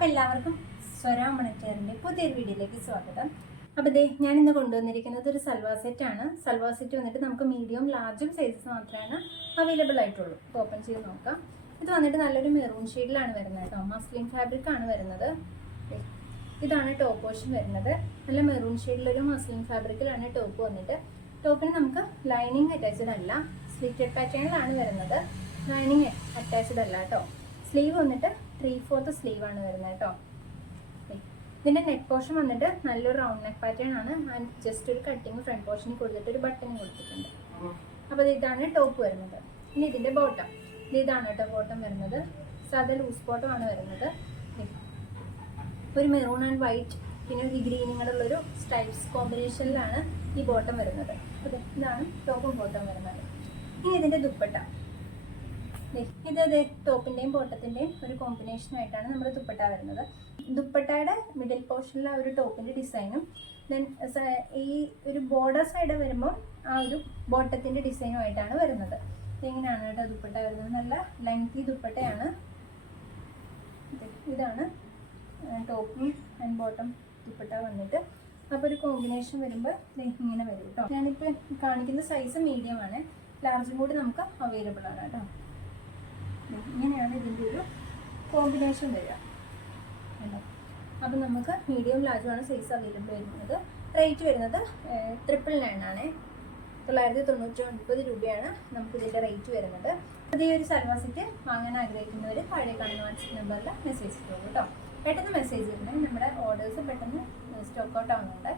അപ്പം എല്ലാവർക്കും സ്വരാമണച്ചേറിന്റെ പുതിയൊരു വീഡിയോയിലേക്ക് സ്വാഗതം. അപ്പോൾ ദേ ഞാൻ ഇന്ന് കൊണ്ടുവന്നിരിക്കുന്നത് ഒരു സൽവാ സെറ്റ് ആണ്. സൽവാ സെറ്റ് വന്നിട്ട് നമുക്ക് മീഡിയം ലാർജും സൈസസ് മാത്രമാണ് അവൈലബിൾ ആയിട്ടുള്ളൂ. അപ്പോൾ ഓപ്പൺ ചെയ്ത് നോക്കാം. ഇത് വന്നിട്ട് നല്ലൊരു മെറൂൺ ഷെയ്ഡിലാണ് വരുന്നത് കേട്ടോ. മസ്ലിൻ ഫാബ്രിക് ആണ് വരുന്നത്. ഇതാണ് ടോപ്പ് പോർഷൻ വരുന്നത്. നല്ല മെറൂൺ ഷെയ്ഡിലൊരു മസ്ലിൻ ഫാബ്രിക്കിലാണ് ടോപ്പ് വന്നിട്ട്. ടോപ്പിന് നമുക്ക് ലൈനിങ് അറ്റാച്ച്ഡ് അല്ല സ്ലിറ്റഡ് പാറ്റേണിലാണ് വരുന്നത്. ലൈനിങ് അറ്റാച്ച്ഡ് അല്ല കേട്ടോ. സ്ലീവ് വന്നിട്ട് ത്രീ ഫോർത്ത് സ്ലീവ് ആണ് വരുന്നത് കേട്ടോ ഇതിന്റെ നെക്ക് പോർഷൻ വന്നിട്ട് നല്ലൊരു റൗണ്ട് നെക്ക് പാറ്റേൺ ആണ്. ആൻഡ് ജസ്റ്റ് ഒരു കട്ടിങ് ഫ്രണ്ട് പോർഷനിൽ കൊടുത്തിട്ട് ഒരു ബട്ടൺ കൊടുത്തിട്ടുണ്ട്. അപ്പോൾ ഇതാണ് ടോപ്പ് വരുന്നത്. ഇനി ഇതിന്റെ ബോട്ടം ഇത് ഇതാണ് കേട്ടോ ബോട്ടം വരുന്നത്. സാധാ ലൂസ് ബോട്ടം ആണ് വരുന്നത്. ഒരു മെറൂൺ ആൻഡ് വൈറ്റ് പിന്നെ ഒരു ഗ്രീനും കൂടെ ഉള്ളൊരു സ്ട്രൈപ്സ് കോമ്പിനേഷനിലാണ് ഈ ബോട്ടം വരുന്നത്. അതെ ഇതാണ് ടോപ്പും ബോട്ടം വരുന്നത്. ഇനി ഇതിന്റെ ദുപ്പട്ട. ഇത് അതേ ബോട്ടത്തിന്റെയും ഒരു കോമ്പിനേഷൻ ആയിട്ടാണ് നമ്മുടെ ദുപ്പട്ട വരുന്നത്. ദുപ്പട്ടയുടെ മിഡിൽ പോർഷനിലെ ഒരു ടോപ്പിന്റെ ഡിസൈനും ദെൻ ഈ ഒരു ബോർഡർ സൈഡ് വരുമ്പോൾ ആ ഒരു ബോട്ടത്തിന്റെ ഡിസൈനും ആയിട്ടാണ് വരുന്നത്. ഇങ്ങനെയാണ് കേട്ടോ ദുപ്പട്ട വരുന്നത്? നല്ല ലെങ്തി ദുപ്പട്ടയാണ്. ഇത് ഇതാണ് ടോപ്പും ആൻഡ് ബോട്ടം ദുപ്പട്ട വന്നിട്ട്. അപ്പോൾ ഒരു കോമ്പിനേഷൻ വരുമ്പോൾ ഇങ്ങനെ വരും കേട്ടോ. ഞാനിപ്പോൾ കാണിക്കുന്ന സൈസ് മീഡിയം ആണ്. ലാർജും കൂടി നമുക്ക് അവൈലബിൾ ആണ് കേട്ടോ. ഇങ്ങനെയാണ് ഇതിന്റെ ഒരു കോമ്പിനേഷൻ വരിക. കണ്ടോ? അപ്പം നമുക്ക് മീഡിയം ലാർജുമാണ് സൈസ് അവൈലബിൾ വരുന്നത്. റേറ്റ് വരുന്നത് ട്രിപ്പിൾ നയൻ ആണ്. തൊള്ളായിരത്തി തൊണ്ണൂറ്റി ഒൻപത് രൂപയാണ് നമുക്ക് ഇതിന്റെ റേറ്റ് വരുന്നത്. പുതിയ ഒരു സർവസിറ്റ് വാങ്ങാൻ ആഗ്രഹിക്കുന്നവർ താഴെ കാണുന്ന വാട്സപ്പ് നമ്പറിൽ മെസ്സേജ് ചെയ്തോളൂ കേട്ടോ പെട്ടെന്ന് മെസ്സേജ് ഇടണേ നമ്മുടെ ഓർഡേഴ്സ് പെട്ടെന്ന് സ്റ്റോക്ക് ഔട്ട് ആവുന്നുണ്ട്.